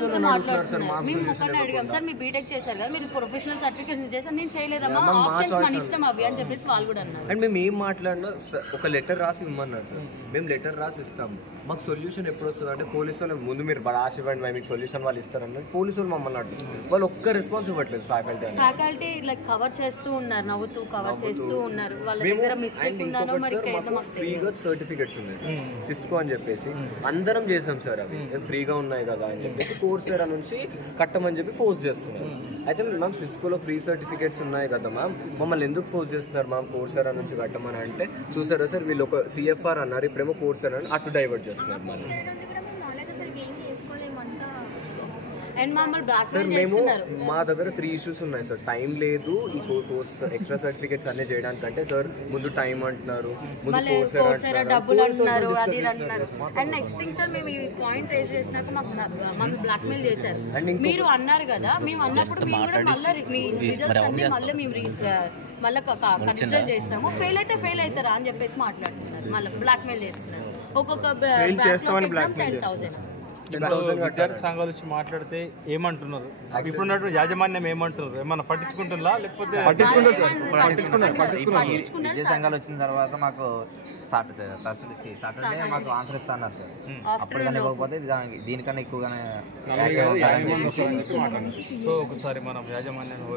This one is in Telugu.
మాట్లాడుతున్నారు. మేము ఒకరిని అడిగాం, సార్ మీ బీటెక్ చేశారు కదా, మీరు ప్రొఫెషనల్ సర్టిఫికేట్ చేశారు, నేను చేయలేదమ్మా, ఆప్షన్స్ మన ఇష్టం అవి అని చెప్పేసి వాళ్ళు కూడా అన్నారు. అండ్ మేము ఏం మాట్లాడినా ఒక లెటర్ రాసి ఇవ్వమన్నారు సార్. మేము లెటర్ రాసి ఇస్తాము, మాకు సొల్యూషన్ ఎప్పుడు వస్తుంది అంటే పోలీసు వాళ్ళు ముందు మీరు రాసి ఇవ్వండి, మీకు సొల్యూషన్ వాళ్ళు ఇస్తారని పోలీసు వాళ్ళు మమ్మల్ని అడుగుతారు. వాళ్ళు ఒక్క రెస్పాన్స్ ఇవ్వట్లేదు. ఫ్యాకల్టీ లైక్ కవర్ చేస్తూ ఉన్నారు, నవ్వుతూ కవర్ చేస్తూ ఉన్నారు. వాళ్ళ దగ్గర మిస్టేక్ ఉందానో మరి ఫ్రీగా సర్టిఫికేట్స్ ఉన్నాయి సిస్కో అని చెప్పేసి అందరం చేసాం సార్. అవి ఫ్రీగా ఉన్నాయి కదా అని చెప్పేసి కోర్సెరా నుంచి కట్టమని చెప్పి ఫోర్స్ చేస్తున్నారు. అయితే మ్యామ్ సిస్కోలో ఫ్రీ సర్టిఫికేట్స్ ఉన్నాయి కదా మ్యామ్, మమ్మల్ని ఎందుకు ఫోర్స్ చేస్తున్నారు మ్యామ్ కోర్సెరా నుంచి కట్టమని అంటే, చూసారా సార్ వీళ్ళు ఒక సిఎఫ్ఆర్ అన్నారు, ఇప్పుడేమో కోర్సెరా అని అటు డైవర్ట్ చేస్తున్నారు మళ్ళీ. సార్ మేము మా దగ్గర 3 ఇష్యూస్ ఉన్నాయి సార్. టైం లేదు, ఈ కోర్స్ ఎక్స్ట్రా సర్టిఫికేట్స్ అన్ని చేయడానికంటే సార్ ముందు టైం అంటున్నారు, ముందు కోర్సెరా డబ్బులు అంటున్నారు, అది అంటున్నారు. అండ్ నెక్స్ట్ థింగ్ సార్, మేము ఈ పాయింట్ రేజ్ చేసినాక మమ్మల్ని బ్లాక్ మెయిల్ చేశారు. మీరు అన్నారు కదా, మేము అన్నప్పుడు మీరు కూడా మళ్ళీ మీ రిజల్ట్స్ అన్ని మళ్ళీ మేము మళ్ళీ కన్సిడర్ చేస్తాము, ఫెయిల్ అయితే ఫెయిల్ అవుతారా అని చెప్పేసి మాట్లాడుతున్నారు. మళ్ళీ బ్లాక్ మెయిల్ చేస్తున్నారు. ఒక్కొక్క ఎగ్జామ్ 10,000. విద్యార్థి సంఘాలు వచ్చి మాట్లాడితే ఏమంటున్నారు, ఇప్పుడున్నట్టు యాజమాన్యం ఏమంటున్నారు, ఏమన్నా పట్టించుకుంటున్నా లేకపోతే విద్యా సంఘాలు వచ్చిన తర్వాత మాకు సాటర్డే మాకు ఆన్సర్ ఇస్తా అన్నారు సార్. అప్పుడు కానీ ఇవ్వకపోతే దీనికన్నా ఎక్కువగానే. సో ఒకసారి మనం యాజమాన్యాన్ని